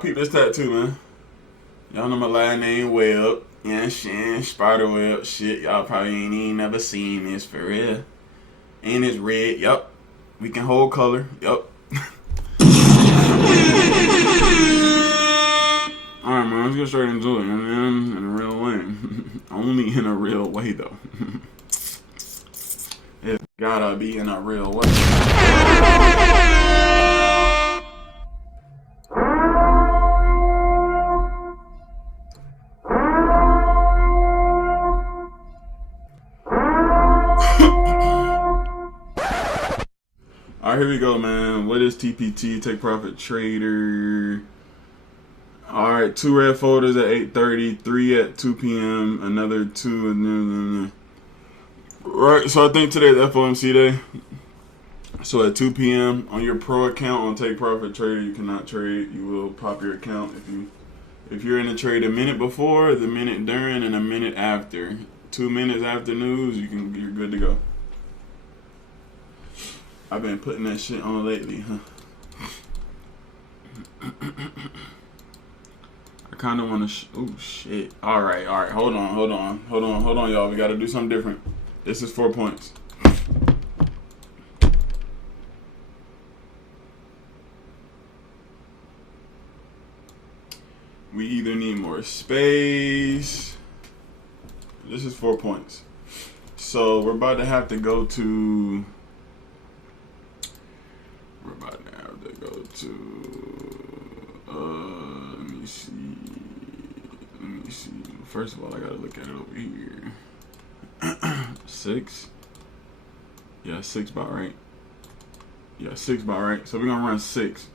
Peep this tattoo, man. Y'all know my last name Webb. Yeah, shit, spider web. Shit, y'all probably ain't even never seen this for real. And it's red. Yup. We can hold color. Yup. Alright, man. Let's get straight into it, man. In a real way. Only in a real way, though. It's gotta be in a real way. Alright, here we go, man. What is TPT? Take Profit Trader. Alright, 2 red folders at 8:30, 3 at 2 p.m., another 2, and then. Right, so I think today's FOMC day. So at 2 p.m. on your pro account on Take Profit Trader, you cannot trade. You will pop your account if you're in a trade a minute before, the minute during, and a minute after. 2 minutes after news, you're good to go. I've been putting that shit on lately, huh? I kind of want to. Oh shit! All right. Hold on, y'all. We got to do something different. This is 4 points. We either need more space. This is 4 points. So we're about to have to go to. Let me see. First of all, I gotta look at it over here. 6. Yeah, 6 about right. Yeah, 6 about right. So we're gonna run 6.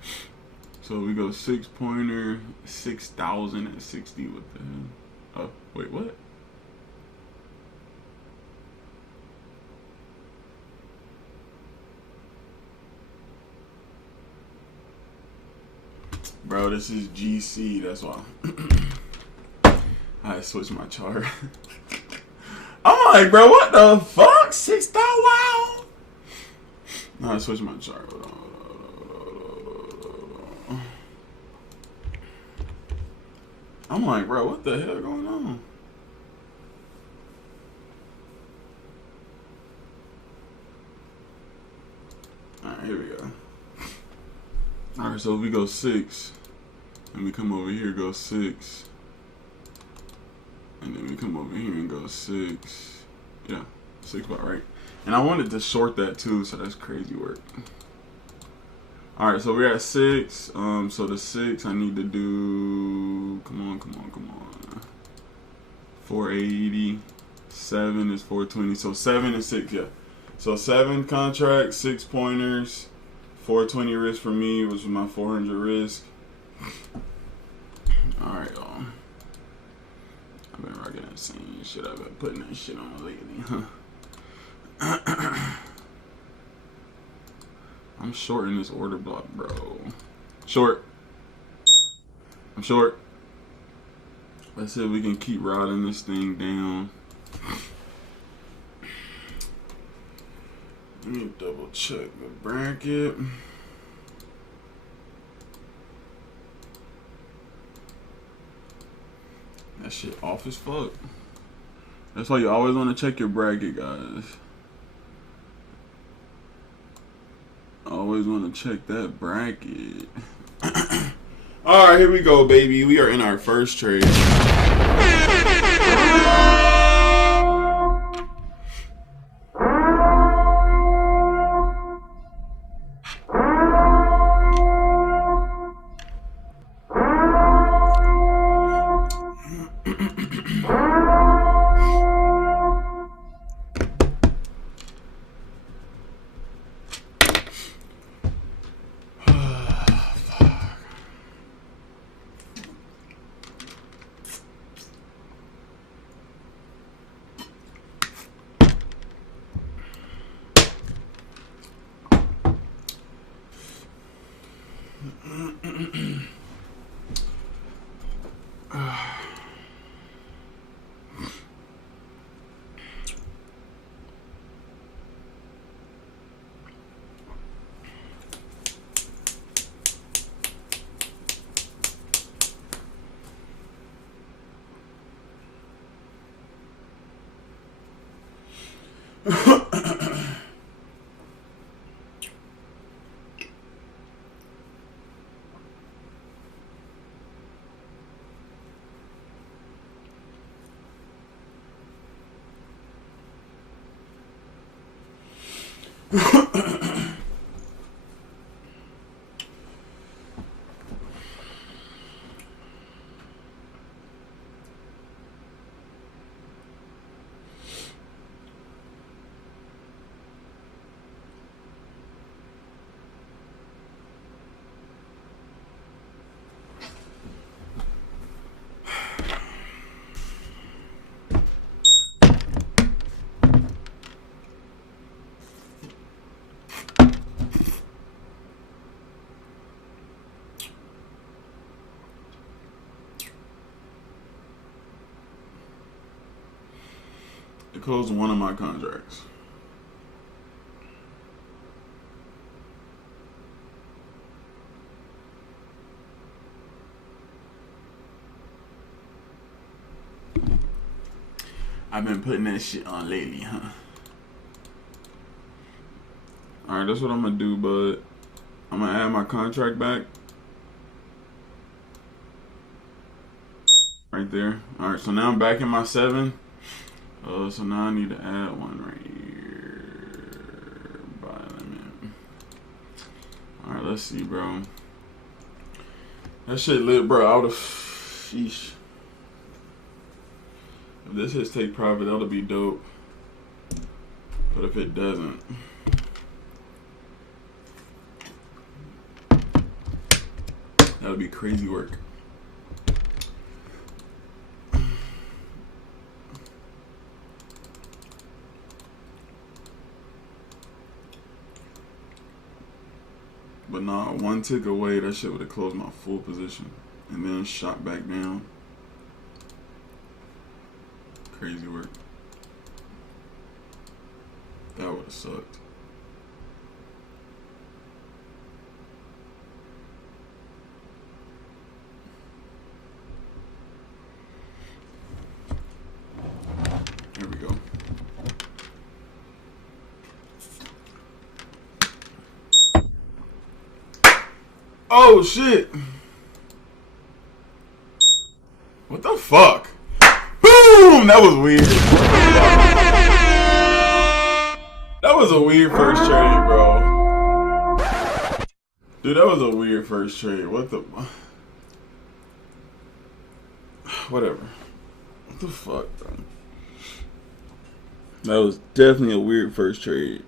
So we go 6 pointer, 6,000 at 60. What the hell? Oh, wait, what? Bro, this is GC, that's why. I switched my chart. I'm like, bro, what the fuck? 6,000? Wow. I switched my chart. Hold on. I'm like, bro, what the hell going on? Alright, here we go. Alright, so we go 6. And we come over here, go 6. And then we come over here and go 6. Yeah, 6 about right. And I wanted to short that too, so that's crazy work. Alright, so we're at 6. So the 6 I need to do. Come on. 480. 7 is 420. So 7 and 6, yeah. So 7 contracts, 6 pointers, 420 risk for me, which was my 400 risk. Alright, y'all. I've been rocking that same shit. I've been putting that shit on lately, huh? I'm shorting this order block, bro. Short. I'm short. Let's see if we can keep riding this thing down. Let me double check the bracket. That shit off as fuck. That's why you always want to check your bracket, guys. Always want to check that bracket. All right, here we go, baby. We are in our first trade. It closed one of my contracts. I've been putting that shit on lately, huh? Alright, that's what I'm gonna do, bud. I'm gonna add my contract back. Right there. Alright, so now I'm back in my 7. So now I need to add one right here. Buy limit. Alright, let's see, bro. That shit lit, bro. I would've. Sheesh. If this hits take profit, that'll be dope. But if it doesn't. That'll be crazy work. But nah, one tick away, that shit would have closed my full position. And then shot back down. Crazy work. That would have sucked. Here we go. Oh shit! What the fuck? Boom! That was weird. That was a weird first trade, bro. Dude, that was a weird first trade. What the? Whatever. What the fuck, bro? That was definitely a weird first trade.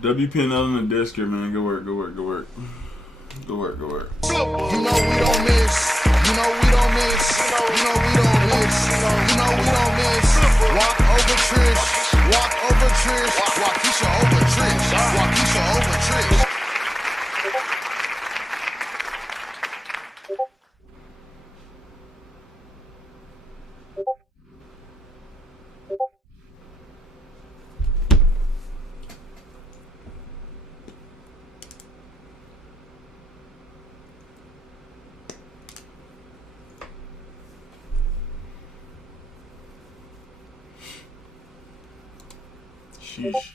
WPNL in the disc here, man. Good work, good work, good work. Good work, good work. You know we don't miss. You know we don't miss. You know we don't miss. You know we don't miss. Walk over Trish. Walk over Trish. Waukesha over Trish. Waukesha over Trish. Sheesh.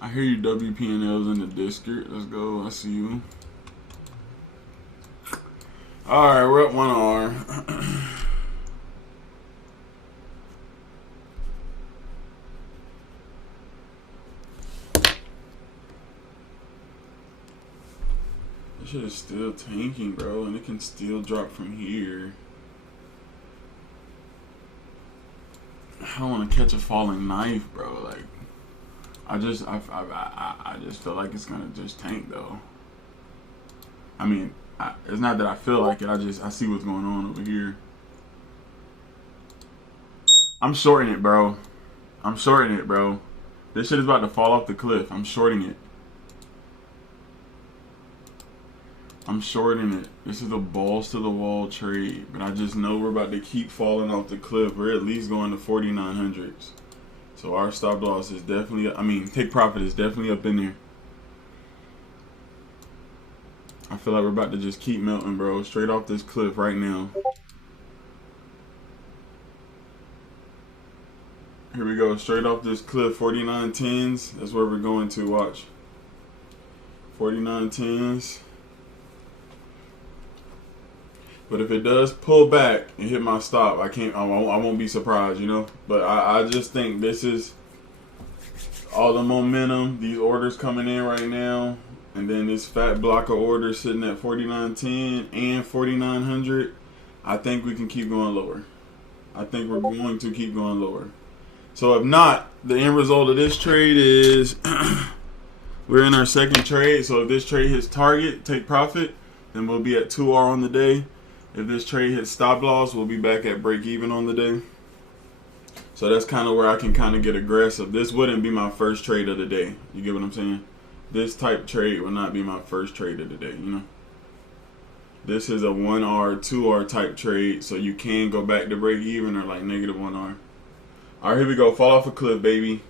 I hear you, WPNL's in the Discord. Let's go. I see you. Alright, we're up 1R. This shit is still tanking, bro, and it can still drop from here. I don't want to catch a falling knife, bro. Like, I just feel like it's gonna just tank, though. I mean, it's not that I feel like it. I see what's going on over here. I'm shorting it, bro. I'm shorting it, bro. This shit is about to fall off the cliff. I'm shorting it. I'm shorting it. This is a balls to the wall trade, but I just know we're about to keep falling off the cliff. We're at least going to 4900s. So our stop loss is definitely, I mean, take profit is definitely up in there. I feel like we're about to just keep melting, bro. Straight off this cliff right now. Here we go. Straight off this cliff. 49.10s. That's where we're going to. Watch. 49.10s. But if it does pull back and hit my stop, I won't be surprised, you know. But I just think this is all the momentum. These orders coming in right now. And then this fat block of orders sitting at 49.10 and 4900. I think we can keep going lower. I think we're going to keep going lower. So if not, the end result of this trade is we're in our second trade. So if this trade hits target, take profit, then we'll be at 2R on the day. If this trade hits stop loss, we'll be back at break even on the day. So that's kind of where I can kind of get aggressive. This wouldn't be my first trade of the day. You get what I'm saying? This type trade will not be my first trade of the day, you know. This is a 1R, 2R type trade, so you can go back to break even or like negative 1R. All right, here we go. Fall off a cliff, baby.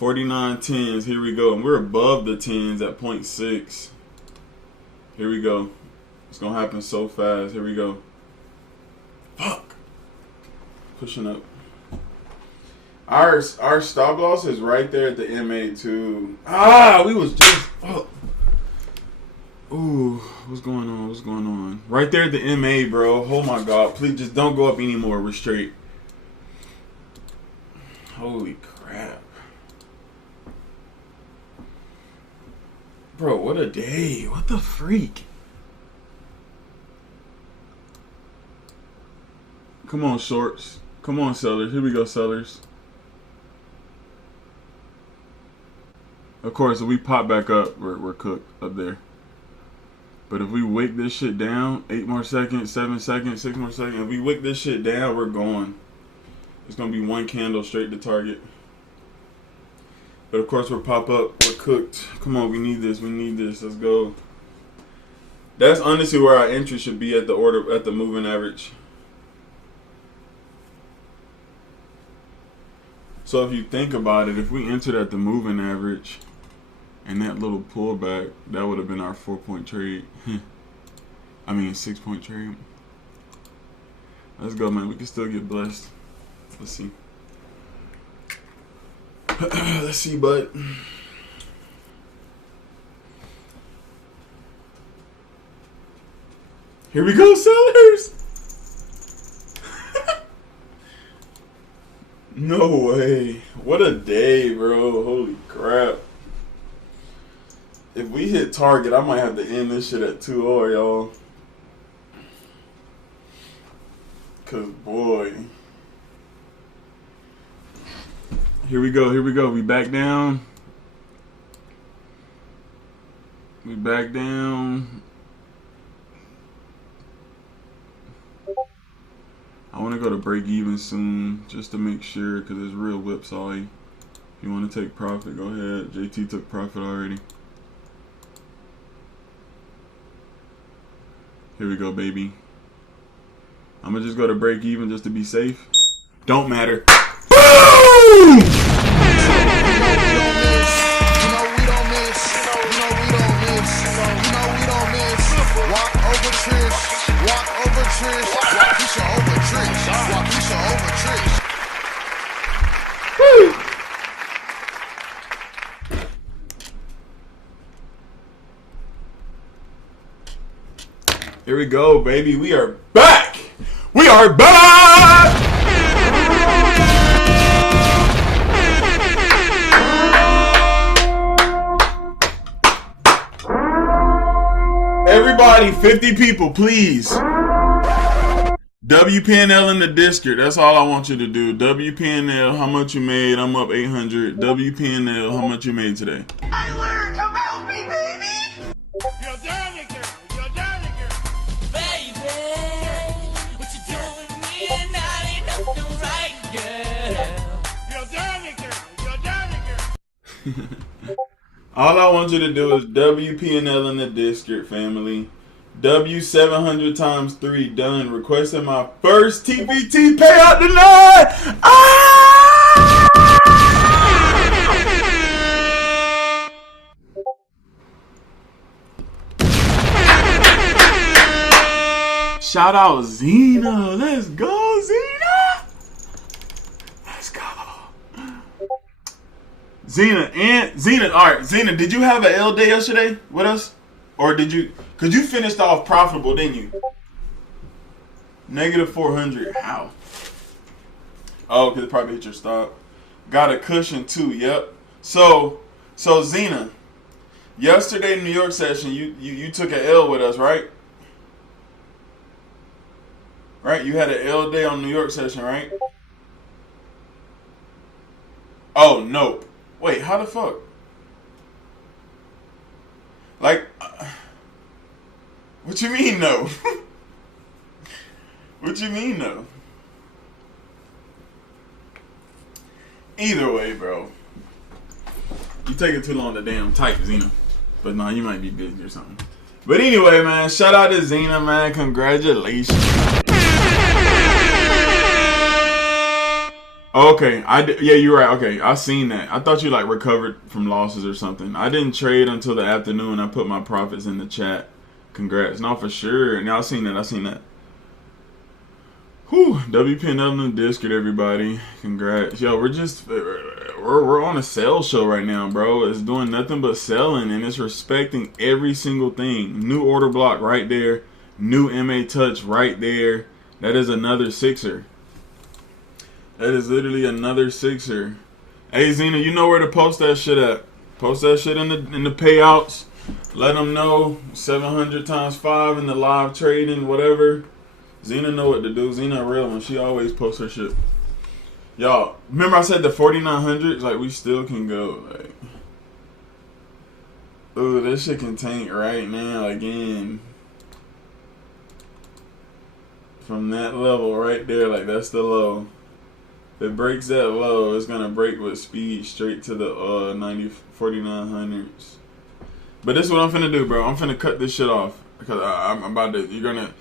49.10s. Here we go. And we're above the 10s at 0.6. Here we go. It's going to happen so fast. Here we go. Fuck. Pushing up. Our stop loss is right there at the MA too. We was just fuck. Ooh, what's going on? What's going on? Right there at the MA, bro. Oh my god, please just don't go up anymore. We're straight. Holy crap. Bro, what a day. What the freak? Come on, shorts. Come on, sellers. Here we go, sellers. Of course, if we pop back up, we're cooked up there. But if we wick this shit down, 8 more seconds, 7 seconds, 6 more seconds. If we wick this shit down, we're going. It's going to be one candle straight to target. But of course, we'll pop up. We're cooked. Come on, we need this. We need this. Let's go. That's honestly where our entry should be at the moving average. So if you think about it, if we entered at the moving average and that little pullback, that would have been our 4-point trade. I mean, 6-point trade. Let's go, man. We can still get blessed. Let's see. Let's see, bud. Here we go, sellers. No way. What a day, bro. Holy crap. If we hit target, I might have to end this shit at 2R, y'all. Cause boy. Here we go, here we go. We back down. We back down. I want to go to break even soon just to make sure because it's real whipsaw-y. If you want to take profit, go ahead. JT took profit already. Here we go, baby. I'm going to just go to break even just to be safe. Don't matter. Boom! We don't miss. Trish. Waukesha over Trish. Waukesha over Trish. Here we go, baby. We are back. We are back. Everybody, 50 people, please. WPNL in the district. That's all I want you to do. WPNL, how much you made? I'm up 800. WPNL, how much you made today? Tyler, come help me, baby. You're dirty girl. You're dirty girl. Baby, what you doing with me and that ain't nothing right, girl. You're dirty girl. You're dirty girl. All I want you to do is WPNL in the district, family. W700 times 3 done. Requesting my first TPT payout tonight. Shout out Zena. Let's go, Zena. Let's go. Zena, all right, Zena, did you have an L day yesterday with us? Or did you, because you finished off profitable, didn't you? Negative 400, how? Oh, because it probably hit your stop. Got a cushion too, yep. So Zena, yesterday New York session, you took an L with us, right? Right, you had an L day on New York session, right? Oh, nope. Wait, how the fuck? Like, what you mean no? What you mean no? Either way, bro. You taking too long to damn type, Zena. But nah, you might be busy or something. But anyway, man, shout out to Zena, man. Congratulations. Okay, yeah, you're right. Okay, I seen that. I thought you like recovered from losses or something. I didn't trade until the afternoon. I put my profits in the chat. Congrats. No, for sure. Now I seen that. Whew. WPNL in the district, everybody. Congrats. Yo, we're on a sales show right now, bro. It's doing nothing but selling, and it's respecting every single thing. New order block right there. New MA touch right there. That is another sixer. That is literally another sixer. Hey, Zena, you know where to post that shit at. Post that shit in the payouts. Let them know 700 times 5 in the live trading, whatever. Zena know what to do. Zena a real one. She always posts her shit. Y'all, remember I said the 4900s? Like, we still can go. Like, ooh, this shit can tank right now again. From that level right there, like, that's the low. If it breaks that low, it's gonna break with speed straight to the 4900s. But this is what I'm finna do, bro. I'm finna cut this shit off because I'm about to. You're gonna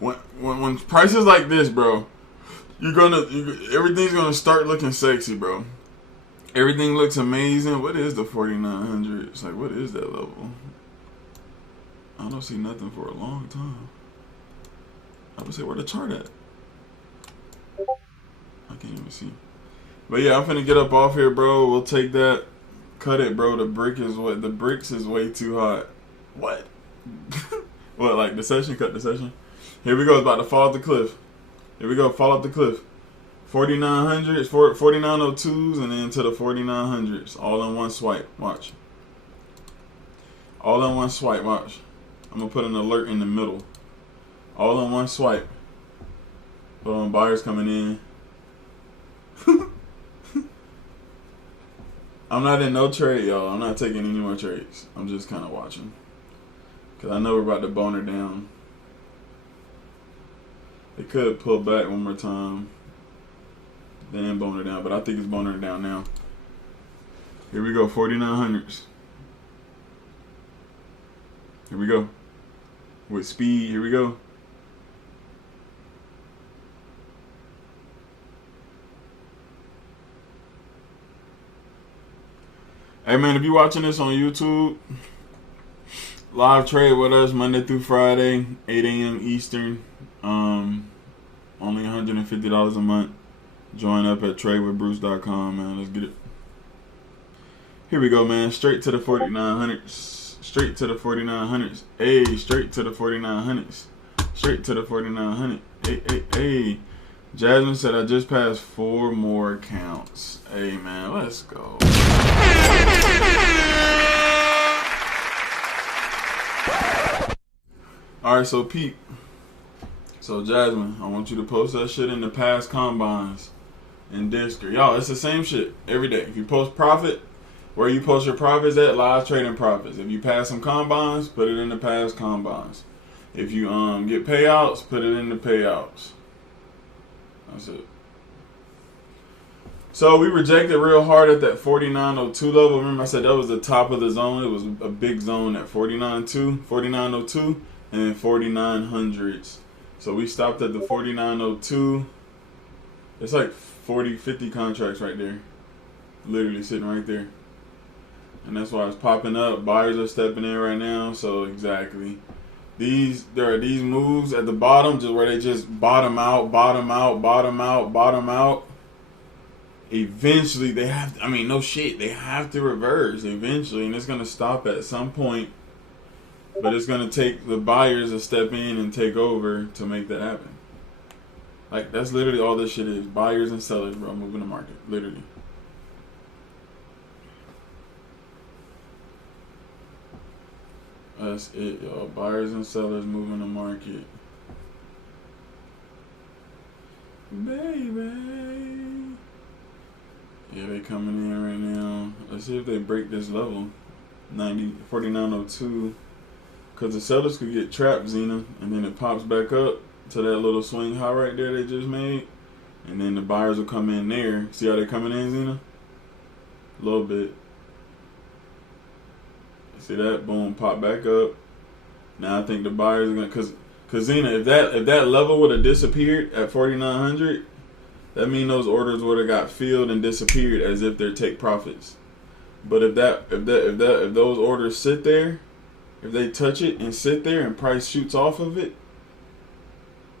when prices like this, bro. Everything's gonna start looking sexy, bro. Everything looks amazing. What is the 4900s? Like, what is that level? I don't see nothing for a long time. I would say where the chart at. I can't even see. But yeah, I'm finna get up off here, bro. We'll take that. Cut it, bro. The bricks is way too hot. What? What, like the session? Cut the session? Here we go. It's about to fall off the cliff. Here we go. Fall off the cliff. 4900s, 4902s, and then to the 4900s. All in one swipe. Watch. All in one swipe. Watch. I'm going to put an alert in the middle. All in one swipe. Hold on. Buyers coming in. I'm not in no trade, y'all. I'm not taking any more trades. I'm just kind of watching. Because I know we're about to bone her down. They could pull back one more time. Then bone her down. But I think it's boning her down now. Here we go. 4900s. Here we go. With speed. Here we go. Hey man, if you're watching this on YouTube, Live trade with us Monday through Friday, 8 a.m. Eastern. Only $150 a month. Join up at tradewithbruce.com, man. Let's get it. Here we go, man. Straight to the 4900s. Straight to the 4900s. Hey, straight to the 4900s. Straight to the 4900. Hey. Jasmine said I just passed 4 more counts. Hey, man, let's go. Alright, so Pete. So Jasmine, I want you to post that shit in the past combines in Discord. Y'all, it's the same shit every day. If you post profit, where you post your profits at, live trading profits. If you pass some combines, put it in the past combines. If you get payouts, put it in the payouts. That's it. So we rejected real hard at that 49.02 level. Remember I said that was the top of the zone. It was a big zone at 49.2, 49.02, and then 4900s. So we stopped at the 49.02. It's like 40, 50 contracts right there. Literally sitting right there. And that's why it's popping up. Buyers are stepping in right now. So exactly. There are these moves at the bottom just where they just bottom out. Eventually they have to, no shit, they have to reverse eventually, and it's going to stop at some point. But it's going to take the buyers to step in and take over to make that happen. Like, that's literally all this shit is. Buyers and sellers, bro, moving the market. Literally. That's it, y'all. Buyers and sellers moving the market. Baby. Yeah, they coming in right now. Let's see if they break this level. 49.02. Because the sellers could get trapped, Zena. And then it pops back up to that little swing high right there they just made. And then the buyers will come in there. See how they're coming in, Zena? A little bit. See that? Boom, pop back up. Now I think the buyers are gonna, cause Zena, if that level would have disappeared at 4,900, that means those orders would have got filled and disappeared as if they're take profits. But if those orders sit there, if they touch it and sit there and price shoots off of it,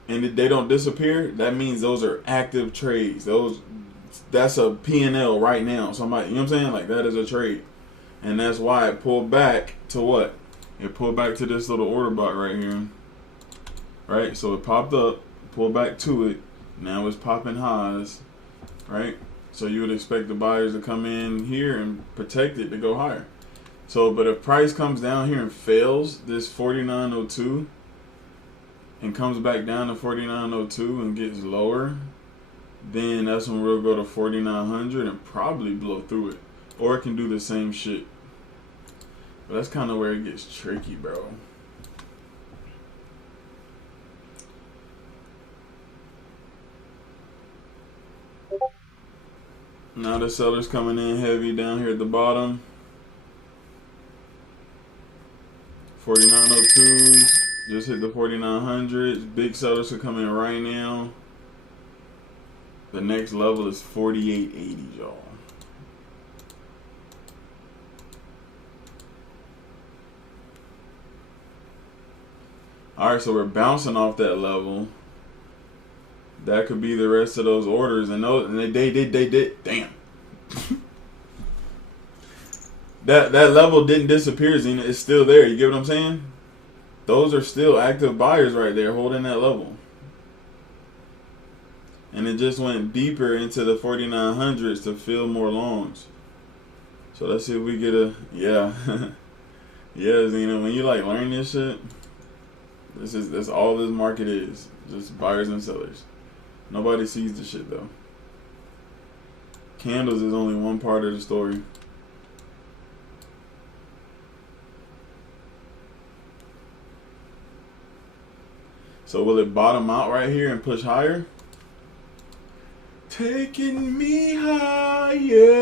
and they don't disappear, that means those are active trades. That's a P&L right now. Somebody, you know what I'm saying? Like, that is a trade. And that's why it pulled back to what? It pulled back to this little order block right here. Right? So it popped up, pulled back to it. Now it's popping highs. Right? So you would expect the buyers to come in here and protect it to go higher. So, but if price comes down here and fails this 49.02 and comes back down to 49.02 and gets lower, then that's when we'll go to 4,900 and probably blow through it. Or it can do the same shit. But that's kind of where it gets tricky, bro. Now the seller's coming in heavy down here at the bottom. 49.02s. Just hit the 4,900s. Big sellers are coming in right now. The next level is 48.80, y'all. Alright, so we're bouncing off that level. That could be the rest of those orders. And they did. Damn. that level didn't disappear, Zena. It's still there. You get what I'm saying? Those are still active buyers right there holding that level. And it just went deeper into the 4,900s to fill more longs. So let's see if we get a... Yeah. Yeah, Zena. When you like learn this shit... That's all this market is. Just buyers and sellers. Nobody sees the shit though. Candles is only one part of the story. So will it bottom out right here and push higher? Taking me higher.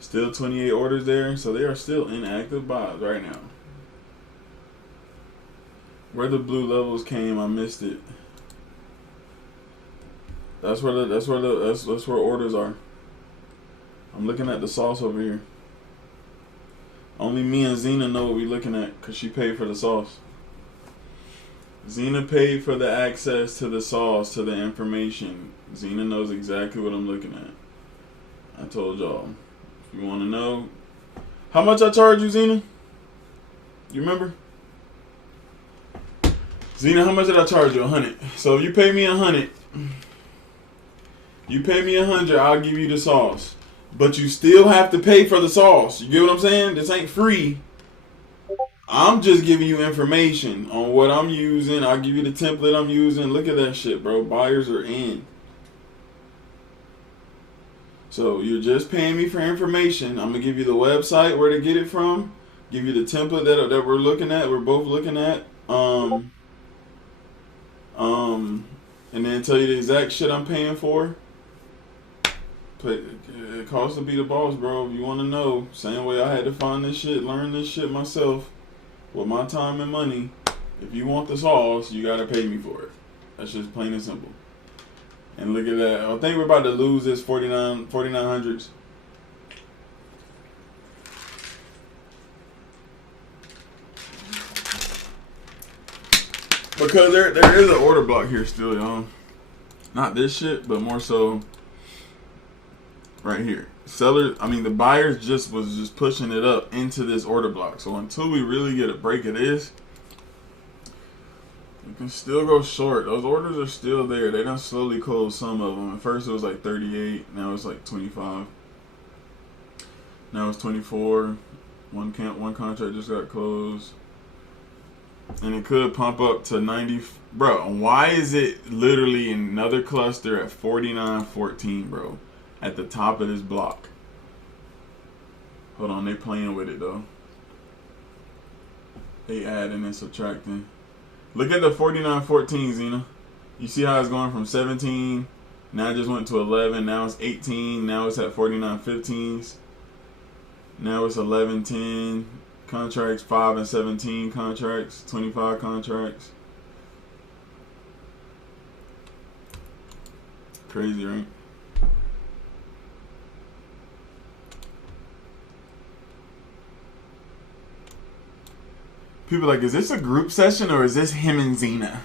Still 28 orders there, so they are still in active buys right now. Where the blue levels came, I missed it. That's where orders are. I'm looking at the sauce over here. Only me and Zena know what we're looking at because she paid for the sauce. Zena paid for the access to the sauce, to the information. Zena knows exactly what I'm looking at. I told y'all. If you want to know. How much I charge you, Zena? You remember? Zena, how much did I charge you? 100. So if you pay me 100, you pay me 100, I'll give you the sauce. But you still have to pay for the sauce. You get what I'm saying? This ain't free. I'm just giving you information on what I'm using. I'll give you the template I'm using. Look at that shit, bro. Buyers are in. So you're just paying me for information. I'm going to give you the website where to get it from. Give you the template that we're looking at. We're both looking at. And then tell you the exact shit I'm paying for. It costs to be the boss, bro. If you want to know, same way I had to find this shit, learn this shit myself with my time and money. If you want the sauce, you gotta pay me for it. That's just plain and simple. And look at that. I think we're about to lose this 4900s. Because there is an order block here still, y'all. Not this shit, but more so right here. The buyers was just pushing it up into this order block. So until we really get a break of this, you can still go short. Those orders are still there. They done slowly closed some of them. At first it was like 38. Now it's like 25. Now it's 24. One contract just got closed. And it could pump up to 90. Bro, why is it literally another cluster at 49.14, bro? At the top of this block. Hold on, they playing with it though. They adding and subtracting. Look at the 49.14, Zena. You see how it's going from 17. Now it just went to 11. Now it's 18. Now it's at 49.15s. Now it's 11.10. Contracts, 5 and 17 contracts, 25 contracts. Crazy, right? People are like, is this a group session or is this him and Zena?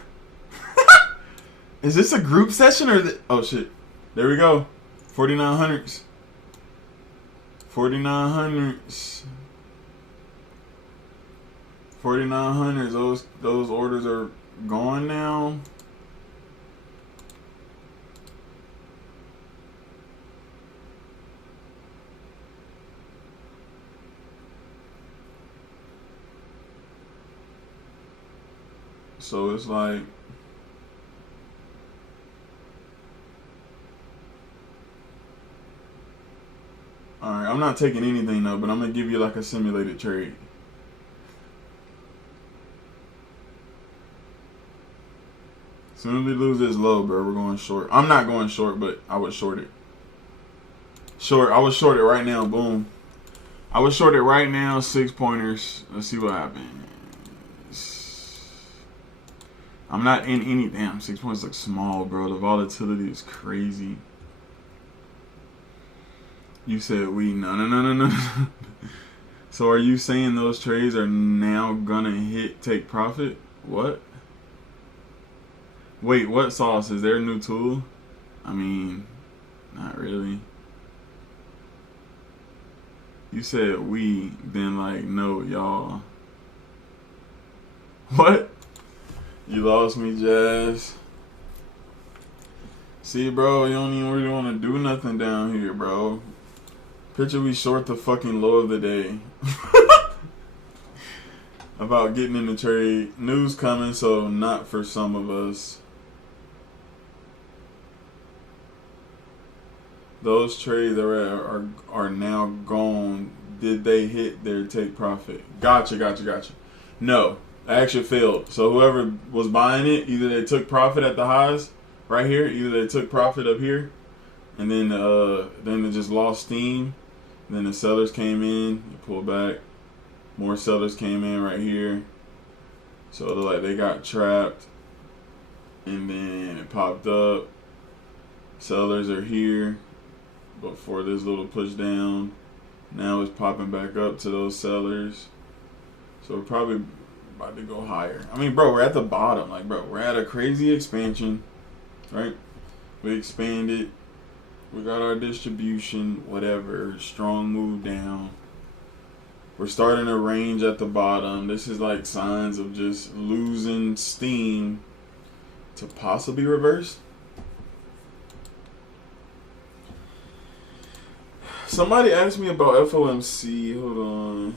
Is this a group session or oh shit. There we go. 4900s. 4900s. 4900s, those orders are gone now. So it's like alright, I'm not taking anything though, but I'm gonna give you like a simulated trade. As soon as we lose this low, bro, we're going short. I'm not going short, but I would short it. I would short it right now. Boom. I would short it right now. 6 pointers. Let's see what happens. I'm not in any. Damn, 6 points look small, bro. The volatility is crazy. You said we. No. So are you saying those trades are now gonna take profit? What? Wait, what sauce? Is there a new tool? I mean, not really. You said we, then like, no, y'all. What? You lost me, Jazz. See, bro, you don't even really want to do nothing down here, bro. Picture we short the fucking low of the day. About getting in the trade. News coming, so not for some of us. Those trades are now gone. Did they hit their take profit? Gotcha. No, I actually failed. So whoever was buying it, either they took profit at the highs right here, either they took profit up here, and then they just lost steam. And then the sellers came in, you pull back. More sellers came in right here. So like they got trapped, and then it popped up. Sellers are here. before this little push down. Now it's popping back up to those sellers. So we're probably about to go higher. I mean, bro, we're at the bottom. Like, bro, we're at a crazy expansion, right? We expanded. We got our distribution, whatever. Strong move down. We're starting to range at the bottom. This is like signs of just losing steam to possibly reverse. Somebody asked me about FOMC. Hold on.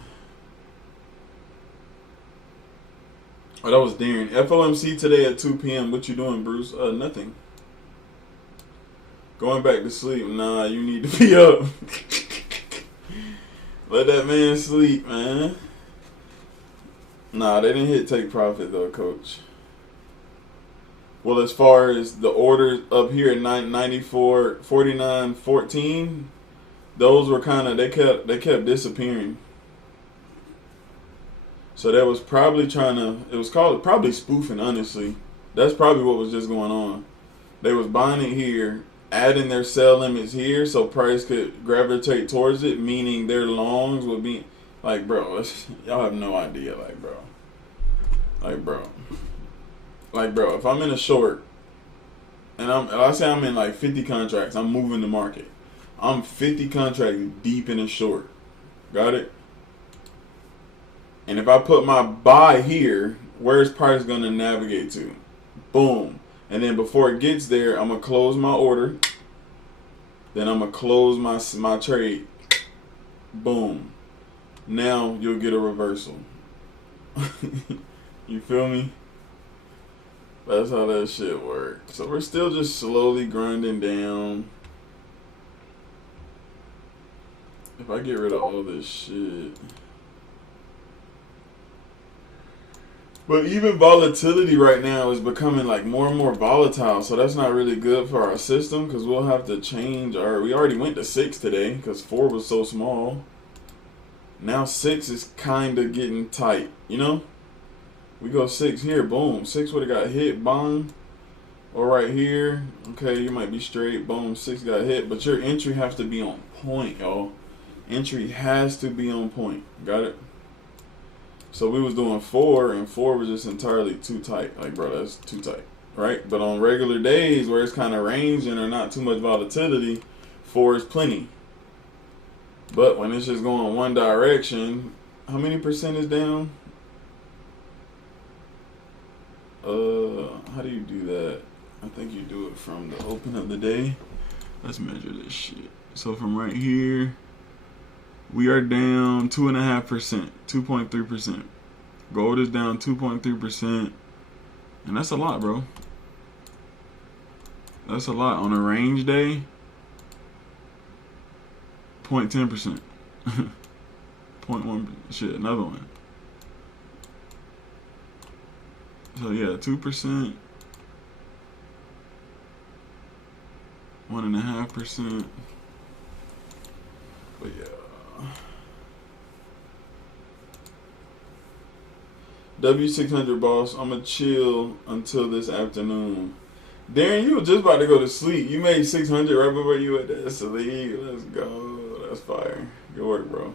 Oh, that was Darren. FOMC today at 2 p.m. What you doing, Bruce? Nothing. Going back to sleep. Nah, you need to be up. Let that man sleep, man. Nah, they didn't hit take profit though, coach. Well, as far as the orders up here at 94, 49, 14, those were kind of, they kept disappearing. So that was probably it was called probably spoofing, honestly. That's probably what was just going on. They was buying it here, adding their sell limits here so price could gravitate towards it, meaning their longs would be like, bro, y'all have no idea, like, bro, if I'm in a short and I say I'm in like 50 contracts, I'm moving the market. I'm 50 contracts deep in a short. Got it? And if I put my buy here, where's price going to navigate to? Boom. And then before it gets there, I'm going to close my order. Then I'm going to close my trade. Boom. Now you'll get a reversal. You feel me? That's how that shit works. So we're still just slowly grinding down. If I get rid of all this shit. But even volatility right now is becoming like more and more volatile. So that's not really good for our system because we'll have to change we already went to 6 today because 4 was so small. Now 6 is kind of getting tight, you know? We go 6 here, boom. 6 would have got hit, bong. Or right here, okay, you might be straight, boom. 6 got hit, but your entry has to be on point, y'all. Entry has to be on point. Got it? So we was doing 4, and 4 was just entirely too tight. Like, bro, that's too tight, right? But on regular days where it's kind of ranging or not too much volatility, 4 is plenty. But when it's just going one direction, how many percent is down? How do you do that? I think you do it from the open of the day. Let's measure this shit. So from right here, we are down 2.5%, 2.3%. Gold is down 2.3%. And that's a lot, bro. That's a lot. On a range day, 0.10%. 0.1%. Shit, another one. So yeah, 2%. 1.5%. But yeah. W600 boss, I'ma chill until this afternoon. Darren, you were just about to go to sleep. You made 600 right before you went to sleep. Let's go. That's fire. Good work, bro.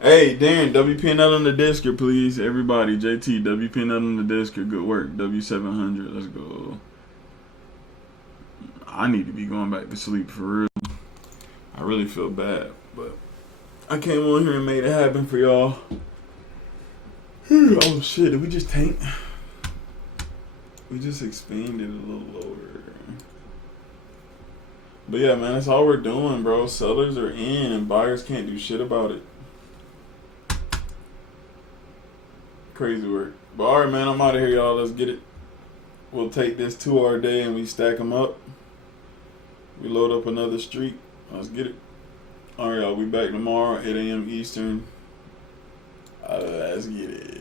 Hey, Darren, WPNL on the Discord, please. Everybody, JT, WPNL on the Discord. Good work. W700. Let's go. I need to be going back to sleep for real. I really feel bad, but I came on here and made it happen for y'all. Oh shit, did we just tank? We just expanded a little lower. But yeah, man, that's all we're doing, bro. Sellers are in and buyers can't do shit about it. Crazy work. But alright, man, I'm out of here, y'all. Let's get it. We'll take this 2-hour day and we stack them up. We load up another streak. Let's get it. Alright, y'all. We back tomorrow, 8 a.m. Eastern. Let's get it.